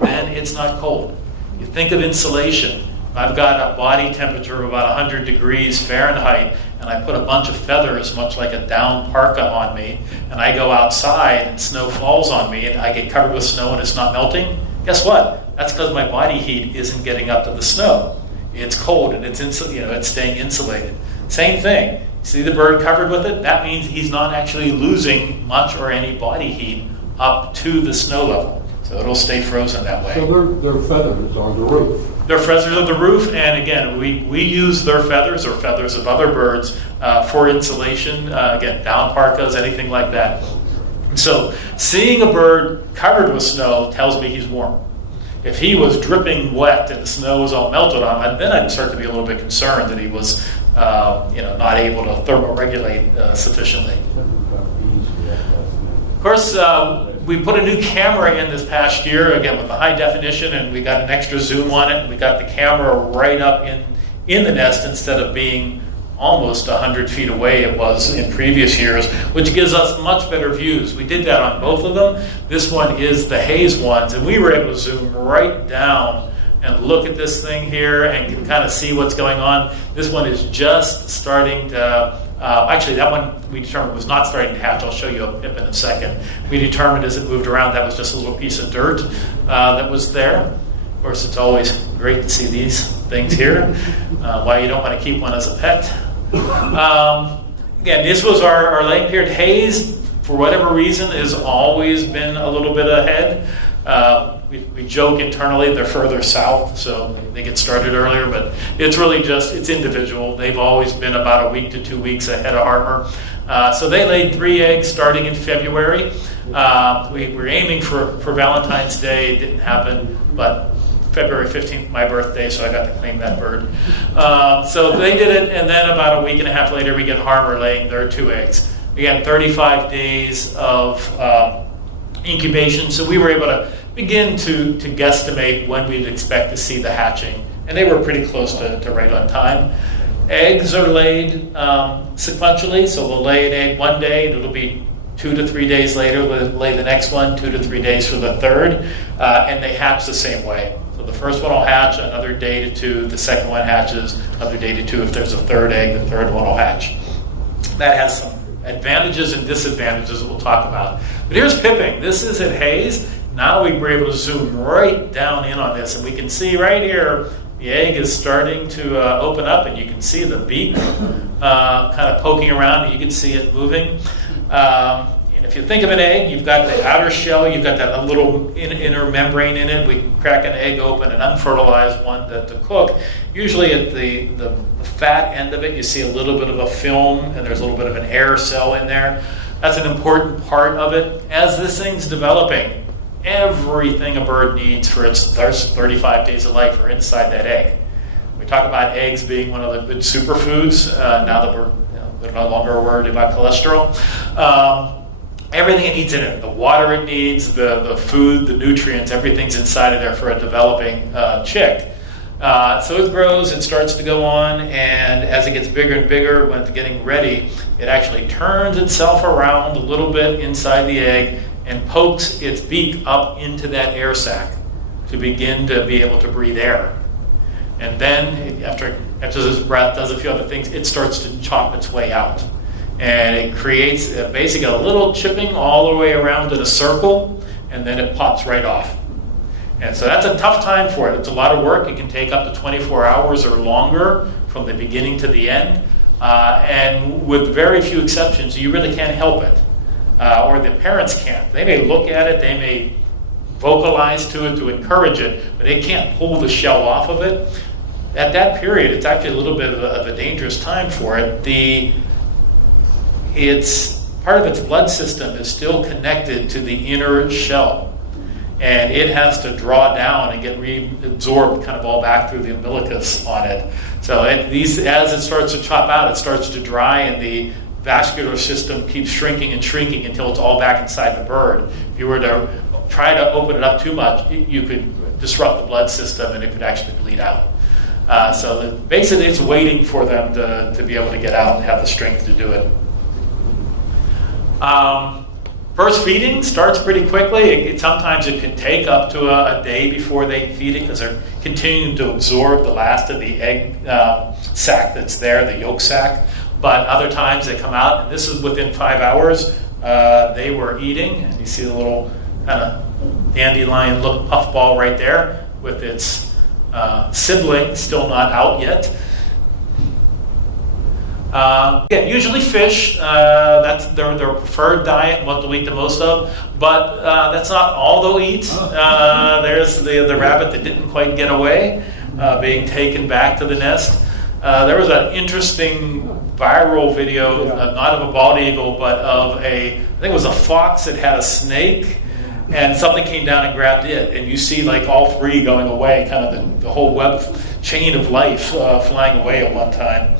then it's not cold. You think of insulation. I've got a body temperature of about 100 degrees Fahrenheit, and I put a bunch of feathers, much like a down parka, on me, and I go outside and snow falls on me, and I get covered with snow and it's not melting. Guess what? That's because my body heat isn't getting up to the snow. It's cold and it's staying insulated. Same thing. See the bird covered with it? That means he's not actually losing much or any body heat up to the snow level. So it'll stay frozen that way. So their feathers are the roof. Their feathers are the roof, and again, we use their feathers or feathers of other birds for insulation. Again, down parkas, anything like that. So seeing a bird covered with snow tells me he's warm. If he was dripping wet and the snow was all melted on him, then I'd start to be a little bit concerned that he was, not able to thermoregulate sufficiently. Of course, we put a new camera in this past year, again with the high definition, and we got an extra zoom on it. We got the camera right up in the nest instead of being almost 100 feet away it was in previous years, which gives us much better views. We did that on both of them. This one is the Hayes ones, and we were able to zoom right down and look at this thing here and can kind of see what's going on. This one is just starting to, actually that one we determined was not starting to hatch. I'll show you a pip in a second. We determined as it moved around that was just a little piece of dirt that was there. Of course, it's always great to see these things here. Why you don't want to keep one as a pet. Again, this was our laying period. Hayes, for whatever reason, has always been a little bit ahead. We joke internally they're further south, so they get started earlier, but it's really just, it's individual. They've always been about a week to 2 weeks ahead of Hartmer. So they laid 3 eggs starting in February. We were aiming for Valentine's Day. It didn't happen, but February 15th, my birthday, so I got to claim that bird. So they did it, and then about a week and a half later, we get Hartmer laying their 2 eggs. Again, 35 days of incubation, so we were able to begin to guesstimate when we'd expect to see the hatching. And they were pretty close to right on time. Eggs are laid sequentially, so we'll lay an egg one day, and it'll be 2 to 3 days later, we'll lay the next one, 2 to 3 days for the third, and they hatch the same way. So the first one will hatch another day to 2, the second one hatches another day to 2. If there's a third egg, the third one will hatch. That has some advantages and disadvantages that we'll talk about. But here's Pipping. This is at Hayes. Now we were able to zoom right down in on this, and we can see right here the egg is starting to open up, and you can see the beak kind of poking around, and you can see it moving. And if you think of an egg, you've got the outer shell, you've got that little inner membrane in it. We crack an egg open, an unfertilized one to cook. Usually at the fat end of it, you see a little bit of a film, and there's a little bit of an air cell in there. That's an important part of it. As this thing's developing, everything a bird needs for its first 35 days of life are inside that egg. We talk about eggs being one of the good superfoods. Now that they're no longer worried about cholesterol. Everything it needs in it, the water it needs, the food, the nutrients, everything's inside of there for a developing chick. So it grows, it starts to go on, and as it gets bigger and bigger, when it's getting ready, it actually turns itself around a little bit inside the egg and pokes its beak up into that air sac to begin to be able to breathe air. And then, after this breath does a few other things, it starts to chop its way out. And it creates basically a little chipping all the way around in a circle, and then it pops right off. And so that's a tough time for it. It's a lot of work. It can take up to 24 hours or longer from the beginning to the end. And with very few exceptions, you really can't help it. Or the parents can't. They may look at it, they may vocalize to it to encourage it, but they can't pull the shell off of it. At that period, it's actually a little bit of a dangerous time for it. Part of its blood system is still connected to the inner shell, and it has to draw down and get reabsorbed kind of all back through the umbilicus on it. So as it starts to chop out, it starts to dry, and the vascular system keeps shrinking and shrinking until it's all back inside the bird. If you were to try to open it up too much, you could disrupt the blood system and it could actually bleed out. So basically it's waiting for them to be able to get out and have the strength to do it. First feeding starts pretty quickly. Sometimes it can take up to a day before they feed it because they're continuing to absorb the last of the egg sac that's there, the yolk sac. But other times they come out, and this is within 5 hours, they were eating. And you see the little kind of dandelion look puffball right there with its sibling still not out yet. Usually fish, that's their preferred diet, what they'll eat the most of, but that's not all they'll eat. There's the rabbit that didn't quite get away, being taken back to the nest. There was an interesting viral video, not of a bald eagle, but of I think it was a fox that had a snake, and something came down and grabbed it, and you see like all three going away, kind of the whole web chain of life flying away at one time.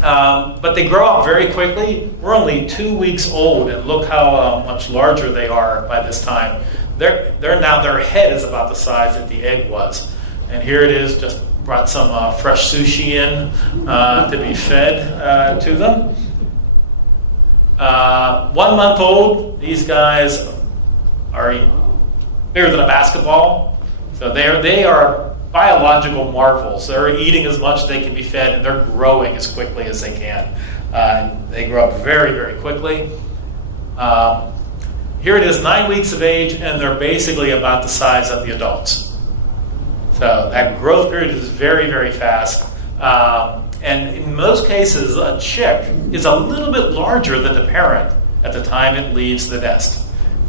But they grow up very quickly. We're only 2 weeks old, and look how much larger they are by this time. They're now, their head is about the size that the egg was. And here it is, just brought some fresh sushi in to be fed to them. 1 month old, these guys are bigger than a basketball. So they are biological marvels. They're eating as much as they can be fed, and they're growing as quickly as they can. They grow up very, very quickly. Here it is, 9 weeks of age, and they're basically about the size of the adults. So that growth period is very, very fast. And in most cases, a chick is a little bit larger than the parent at the time it leaves the nest.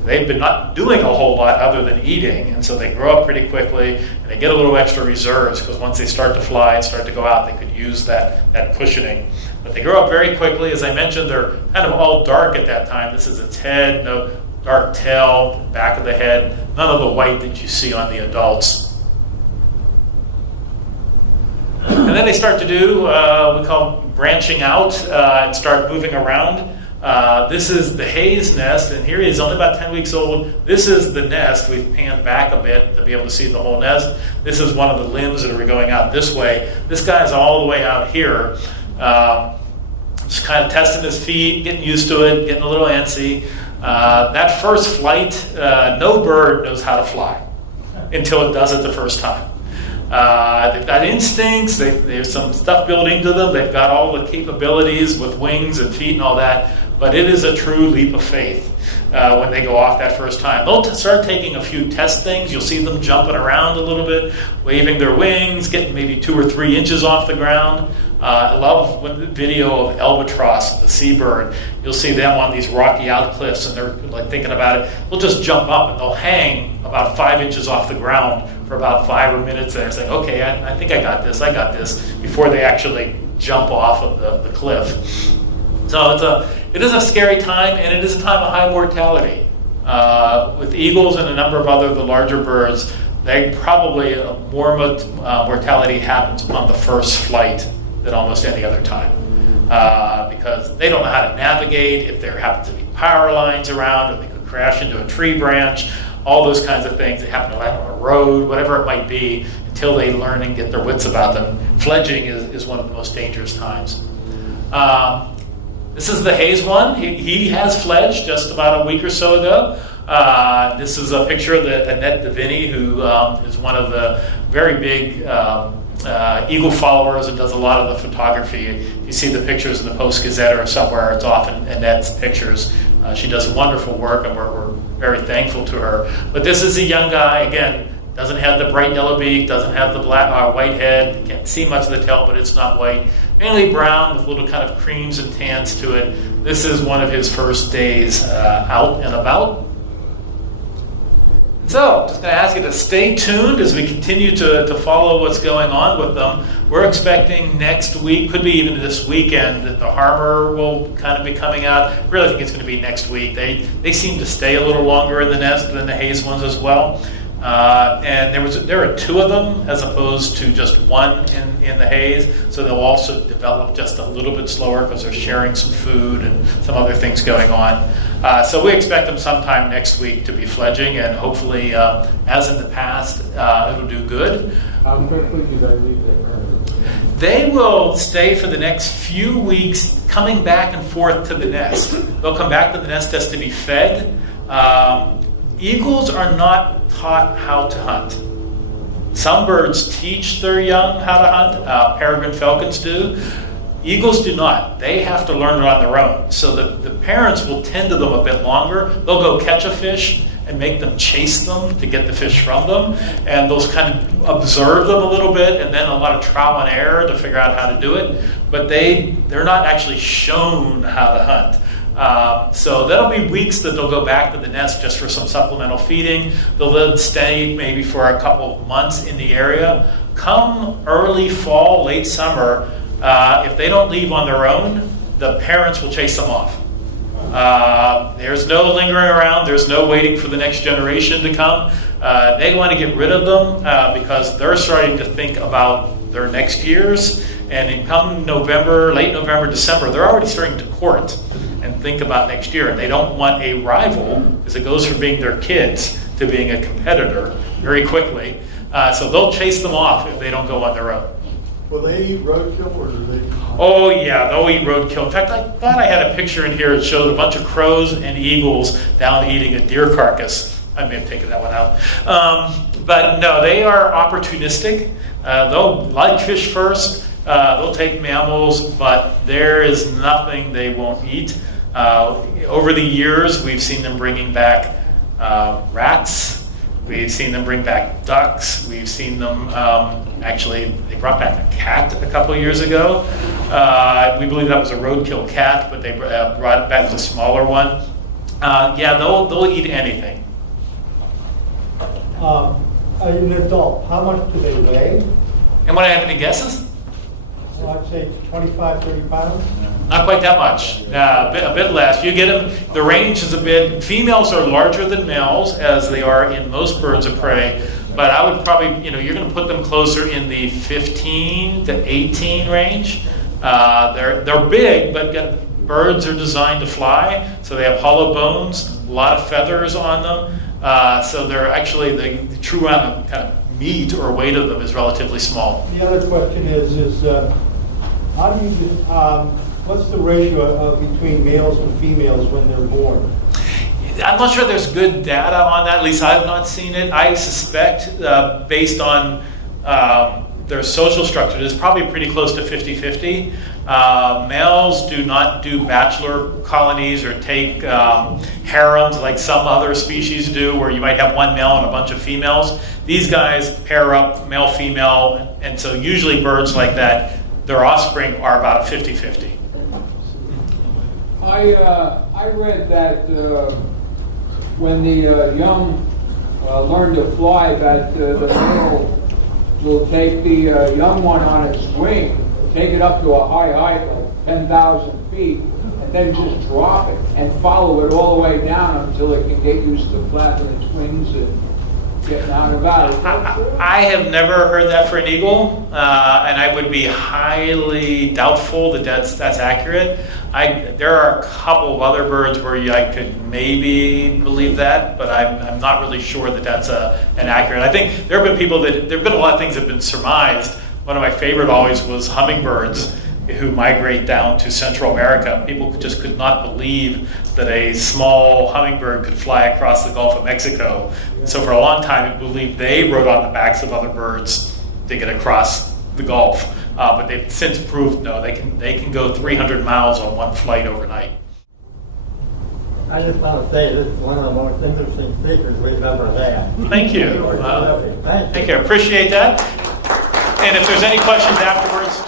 They've been not doing a whole lot other than eating, and so they grow up pretty quickly, and they get a little extra reserves, because once they start to fly and start to go out, they could use that cushioning. But they grow up very quickly. As I mentioned, they're kind of all dark at that time. This is its head, no dark tail, back of the head, none of the white that you see on the adults. And then they start to do we call branching out and start moving around. This is the Hayes nest, and here he is only about 10 weeks old. This is the nest. We've panned back a bit to be able to see the whole nest. This is one of the limbs that are going out this way. This guy's all the way out here. Just kind of testing his feet, getting used to it, getting a little antsy. That first flight, no bird knows how to fly until it does it the first time. They've got instincts, there's some stuff built into them, they've got all the capabilities with wings and feet and all that, but it is a true leap of faith when they go off that first time. They'll start taking a few test things. You'll see them jumping around a little bit, waving their wings, getting maybe 2 or 3 inches off the ground. I love the video of albatross, the seabird. You'll see them on these rocky outcliffs, and they're like thinking about it. They'll just jump up and they'll hang about 5 inches off the ground for about 5 minutes there. It's like, okay, I think I got this, before they actually jump off of the cliff. So it is a scary time, and it is a time of high mortality. With eagles and a number of the larger birds, they probably more mortality happens on the first flight than almost any other time, because they don't know how to navigate. If there happen to be power lines around, or they could crash into a tree branch, all those kinds of things. They happen to land on a road, whatever it might be, until they learn and get their wits about them. Fledging is one of the most dangerous times. This is the Hayes one. He has fledged just about a week or so ago. This is a picture of Annette DeVinny, who is one of the very big eagle followers and does a lot of the photography. You see the pictures in the Post-Gazette or somewhere, it's often Annette's pictures. She does wonderful work, and we're very thankful to her. But this is a young guy, again, doesn't have the bright yellow beak, doesn't have the white head, can't see much of the tail, but it's not white. Mainly brown with little kind of creams and tans to it. This is one of his first days out and about. So, just going to ask you to stay tuned as we continue to follow what's going on with them. We're expecting next week, could be even this weekend, that the Harmer will kind of be coming out. I really think it's going to be next week. They seem to stay a little longer in the nest than the Hayes ones as well. And there are 2 of them as opposed to just 1 in the Hayes, so they'll also develop just a little bit slower because they're sharing some food and some other things going on. So we expect them sometime next week to be fledging, and hopefully, as in the past, it'll do good. How quickly do they leave their parents? They will stay for the next few weeks, coming back and forth to the nest. They'll come back to the nest just to be fed. Eagles are not taught how to hunt. Some birds teach their young how to hunt. Peregrine falcons do. Eagles do not. They have to learn it on their own. So the parents will tend to them a bit longer. They'll go catch a fish and make them chase them to get the fish from them. And those kind of observe them a little bit, and then a lot of trial and error to figure out how to do it. But they're not actually shown how to hunt. So that'll be weeks that they'll go back to the nest just for some supplemental feeding. They'll then stay maybe for a couple of months in the area. Come early fall, late summer, if they don't leave on their own, the parents will chase them off. There's no lingering around. There's no waiting for the next generation to come. They want to get rid of them because they're starting to think about their next years. And in come November, late November, December, they're already starting to court and think about next year. And they don't want a rival, because it goes from being their kids to being a competitor very quickly. So they'll chase them off if they don't go on their own. Will they eat roadkill or do they? Oh yeah, they'll eat roadkill. In fact, I thought I had a picture in here that showed a bunch of crows and eagles down eating a deer carcass. I may have taken that one out. But no, they are opportunistic. They'll like fish first. They'll take mammals, but there is nothing they won't eat. Over the years, we've seen them bringing back rats. We've seen them bring back ducks. We've seen them, actually, they brought back a cat a couple of years ago. We believe that was a roadkill cat, but they brought it back as a smaller one. Yeah, they'll eat anything. An adult, how much do they weigh? And want to have any guesses? Well, I'd say 25, 30 pounds. Not quite that much. A bit less. You get them. The range is a bit. Females are larger than males, as they are in most birds of prey. But I would probably, you're going to put them closer in the 15 to 18 range. They're big, but again, birds are designed to fly, so they have hollow bones, a lot of feathers on them. So they're actually the true amount of kind of meat or weight of them is relatively small. The other question is how do you, what's the ratio between males and females when they're born? I'm not sure there's good data on that. At least I have not seen it. I suspect, based on their social structure, it's probably pretty close to 50-50. Males do not do bachelor colonies or take harems like some other species do, where you might have one male and a bunch of females. These guys pair up male-female, and so usually birds like that, their offspring are about a 50-50. I read that when the young learn to fly, that the male will take the young one on its wing, take it up to a high height, like 10,000 feet, and then just drop it and follow it all the way down until it can get used to flapping its wings and getting out and about. I have never heard that for an eagle, and I would be highly doubtful that that's accurate. There are a couple of other birds where I could maybe believe that, but I'm not really sure that that's an accurate. I think there have been a lot of things that have been surmised. One of my favorite always was hummingbirds who migrate down to Central America. People just could not believe that a small hummingbird could fly across the Gulf of Mexico. So for a long time, it believed they rode on the backs of other birds to get across the Gulf. But they've since proved no, they can go 300 miles on one flight overnight. I just want to say this is one of the most interesting speakers we've ever had. Thank you. Thank you. I appreciate that. And if there's any questions afterwards,